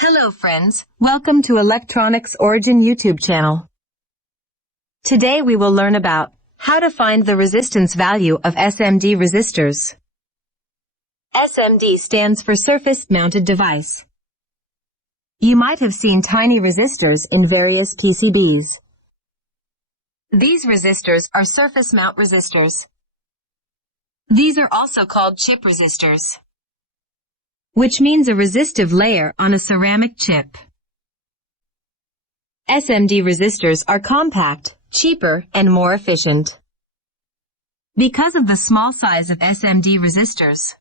Hello friends, welcome to Electronics Origin YouTube channel. Today we will learn about how to find the resistance value of SMD resistors. SMD stands for Surface Mounted Device. You might have seen tiny resistors in various PCBs. These resistors are surface mount resistors. These are also called chip resistors, which means a resistive layer on a ceramic chip. SMD resistors are compact, cheaper, and more efficient. Because of the small size of SMD resistors,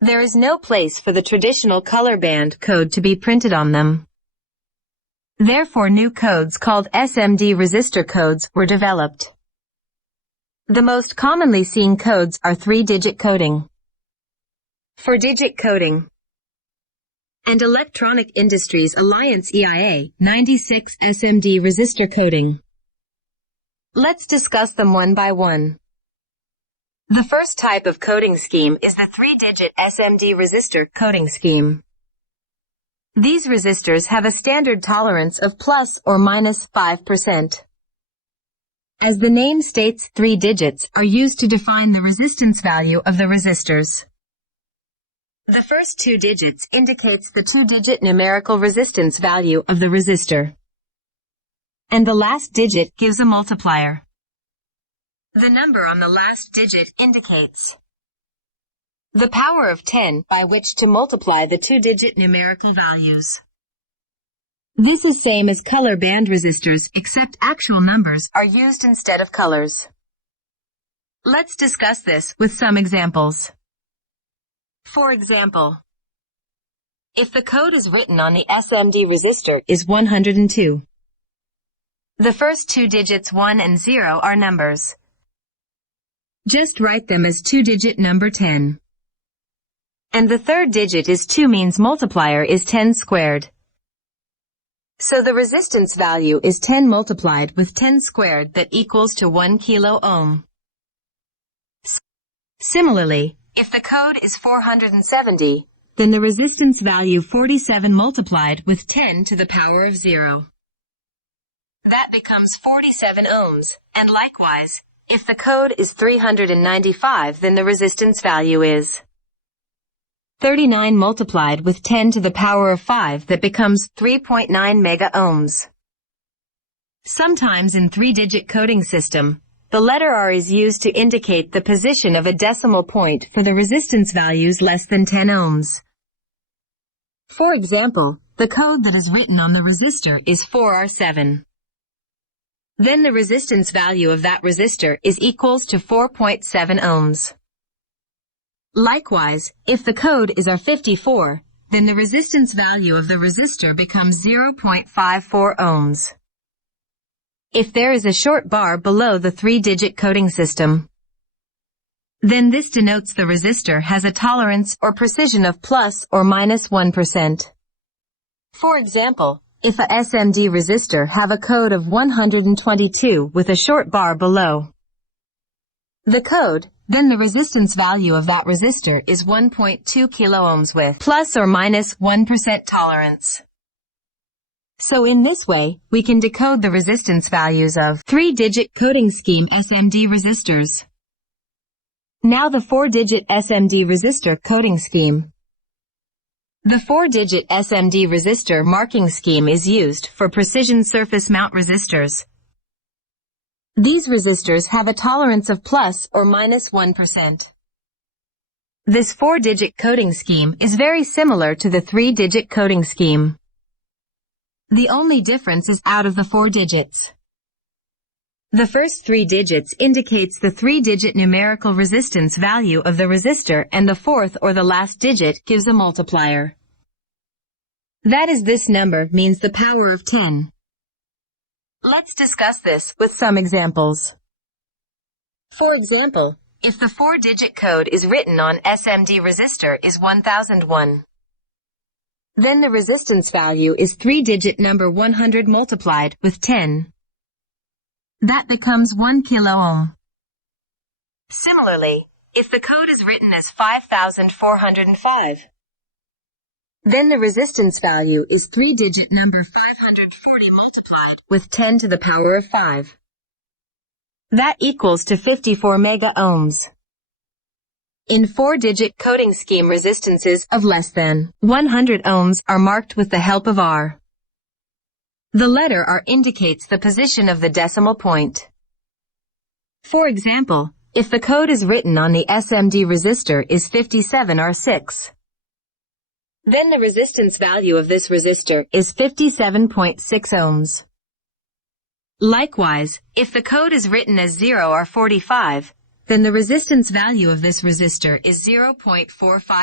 there is no place for the traditional color band code to be printed on them. Therefore, new codes called SMD Resistor codes were developed. The most commonly seen codes are 3-digit coding, 4-digit coding, and Electronic Industries Alliance EIA-96 SMD Resistor Coding. Let's discuss them one by one. The first type of coding scheme is the 3-digit SMD Resistor Coding Scheme. These resistors have a standard tolerance of plus or minus 5%. As the name states, 3 digits are used to define the resistance value of the resistors. The first 2 digits indicates the 2-digit numerical resistance value of the resistor, and the last digit gives a multiplier. The number on the last digit indicates the power of 10 by which to multiply the 2-digit numerical values. This is same as color band resistors, except actual numbers are used instead of colors. Let's discuss this with some examples. For example, if the code is written on the SMD resistor is 102, the first 2 digits 1 and 0 are numbers. Just write them as 2-digit number 10. And the third digit is 2 means multiplier is 10 squared. So the resistance value is 10 multiplied with 10 squared that equals to 1 kilo ohm. Similarly, if the code is 470, then the resistance value 47 multiplied with 10 to the power of 0. That becomes 47 ohms, and likewise, if the code is 395, then the resistance value is 39 multiplied with 10 to the power of 5, that becomes 3.9 mega ohms. Sometimes in 3-digit coding system, the letter R is used to indicate the position of a decimal point for the resistance values less than 10 ohms. For example, the code that is written on the resistor is 4R7. Then the resistance value of that resistor is equals to 4.7 ohms. Likewise, if the code is R54, then the resistance value of the resistor becomes 0.54 ohms. If there is a short bar below the 3-digit coding system, then this denotes the resistor has a tolerance or precision of plus or minus 1%. For example, if a SMD resistor have a code of 122 with a short bar below the code, then the resistance value of that resistor is 1.2 kilo ohms with plus or minus 1% tolerance. So in this way, we can decode the resistance values of 3-digit coding scheme SMD resistors. Now the 4-digit SMD resistor coding scheme. The 4-digit SMD resistor marking scheme is used for precision surface mount resistors. These resistors have a tolerance of plus or minus 1%. This 4-digit coding scheme is very similar to the 3-digit coding scheme. The only difference is out of the 4 digits. The first 3 digits indicates the 3-digit numerical resistance value of the resistor, and the fourth or the last digit gives a multiplier. That is, this number means the power of 10. Let's discuss this with some examples. For example, if the 4-digit code is written on SMD resistor is 1001, then the resistance value is 3-digit number 100 multiplied with 10. That becomes 1 kilo ohm. Similarly, if the code is written as 5405, Then the resistance value is 3-digit number 540 multiplied with 10 to the power of 5. That equals to 54 mega ohms. In 4-digit coding scheme, resistances of less than 100 ohms are marked with the help of R. The letter R indicates the position of the decimal point. For example, if the code is written on the SMD resistor is 57R6, then the resistance value of this resistor is 57.6 ohms. Likewise, if the code is written as 0R45, then the resistance value of this resistor is 0.45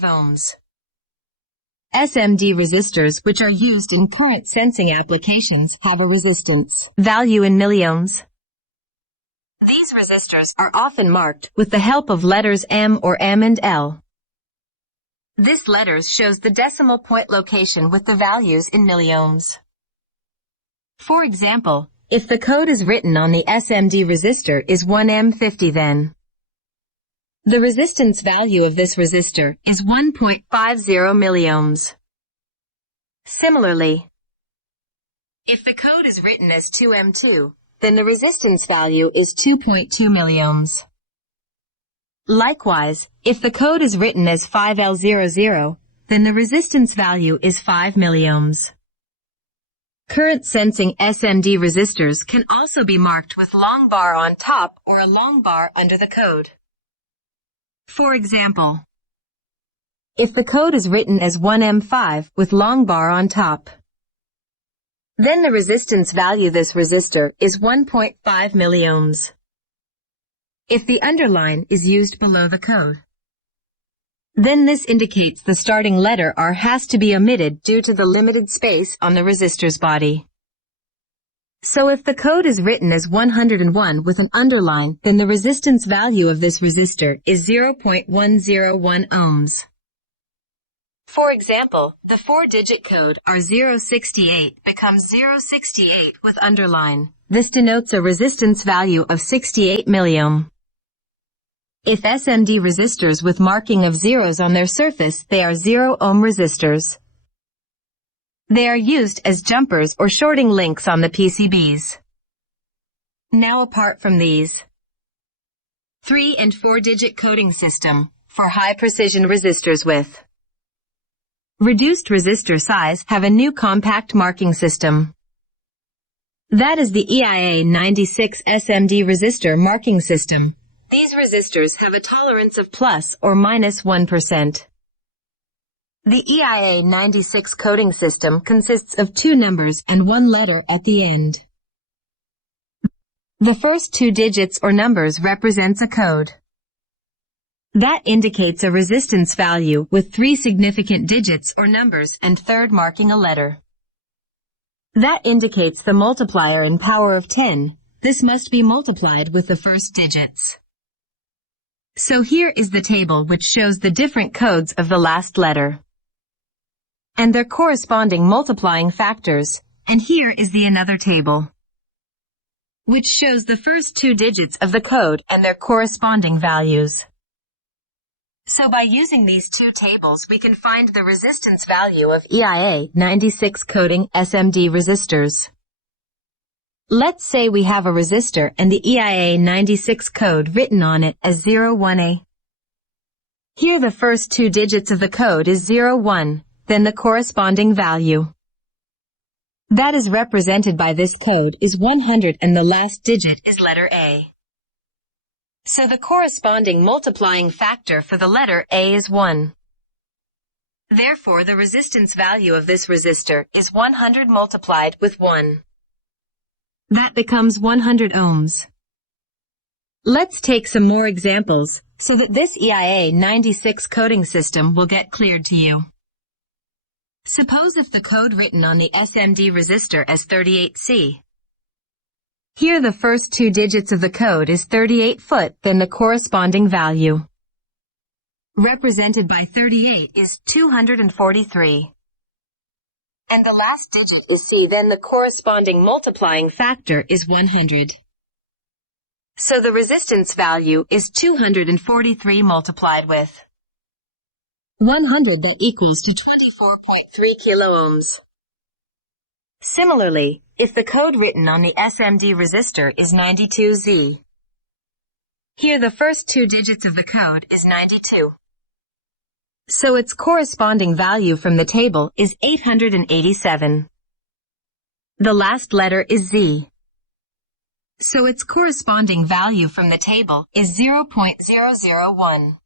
ohms. SMD resistors, which are used in current sensing applications, have a resistance value in milliohms. These resistors are often marked with the help of letters M or M and L. This letters shows the decimal point location with the values in milliohms. For example, if the code is written on the SMD resistor is 1M50, then the resistance value of this resistor is 1.50 milliohms. Similarly, if the code is written as 2M2, then the resistance value is 2.2 milliohms. Likewise, if the code is written as 5L00, then the resistance value is 5 milliohms. Current sensing SMD resistors can also be marked with long bar on top or a long bar under the code. For example, if the code is written as 1M5 with long bar on top, then the resistance value of this resistor is 1.5 milliohms. If the underline is used below the code, then this indicates the starting letter R has to be omitted due to the limited space on the resistor's body. So if the code is written as 101 with an underline, then the resistance value of this resistor is 0.101 ohms. For example, the 4-digit code R068 becomes 068 with underline. This denotes a resistance value of 68 milliohm. If SMD resistors with marking of zeros on their surface, they are 0 ohm resistors. They are used as jumpers or shorting links on the PCBs. Now apart from these 3- and 4-digit coding system for high-precision resistors with reduced resistor size have a new compact marking system. That is the EIA-96 SMD Resistor marking system. These resistors have a tolerance of plus or minus 1%. The EIA-96 coding system consists of 2 numbers and 1 letter at the end. The first 2 digits or numbers represents a code. That indicates a resistance value with 3 significant digits or numbers and third marking a letter. That indicates the multiplier in power of 10. This must be multiplied with the first digits. So here is the table which shows the different codes of the last letter and their corresponding multiplying factors, and here is the another table which shows the first 2 digits of the code and their corresponding values. So by using these 2 tables we can find the resistance value of EIA-96 coding SMD resistors. Let's say we have a resistor and the EIA-96 code written on it as 01A. Here the first 2 digits of the code is 01, then the corresponding value that is represented by this code is 100 and the last digit is letter A. So the corresponding multiplying factor for the letter A is 1. Therefore the resistance value of this resistor is 100 multiplied with 1. That becomes 100 ohms. Let's take some more examples so that this EIA-96 coding system will get cleared to you. Suppose if the code written on the SMD resistor as 38C. Here the first 2 digits of the code is 38 foot, then the corresponding value represented by 38 is 243. And the last digit is C, then the corresponding multiplying factor is 100. So the resistance value is 243 multiplied with 100 that equals to 24.3 kiloohms. Similarly, if the code written on the SMD resistor is 92Z, here the first two digits of the code is 92. So its corresponding value from the table is 887. The last letter is Z. So its corresponding value from the table is 0.001.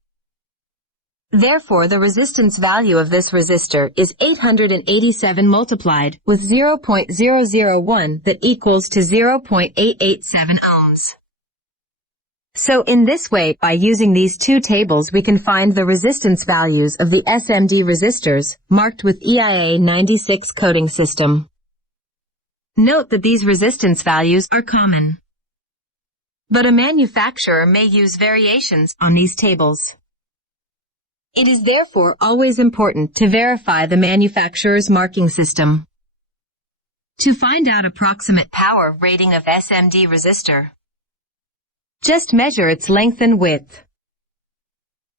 Therefore, the resistance value of this resistor is 887 multiplied with 0.001 that equals to 0.887 ohms. So in this way, by using these two tables, we can find the resistance values of the SMD resistors marked with EIA-96 coding system. Note that these resistance values are common, but a manufacturer may use variations on these tables. It is therefore always important to verify the manufacturer's marking system. To find out approximate power rating of SMD resistor, just measure its length and width.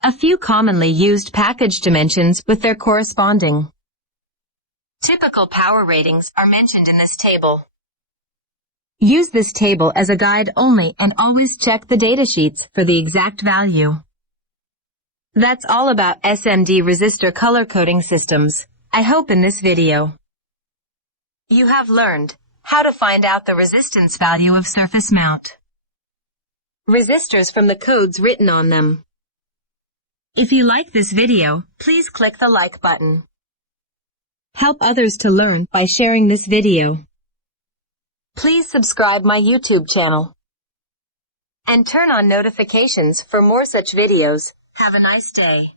A few commonly used package dimensions with their corresponding typical power ratings are mentioned in this table. Use this table as a guide only and always check the datasheets for the exact value. That's all about SMD resistor color coding systems. I hope in this video you have learned how to find out the resistance value of surface mount resistors from the codes written on them. If you like this video, please click the like button. Help others to learn by sharing this video. Please subscribe my YouTube channel and turn on notifications for more such videos. Have a nice day.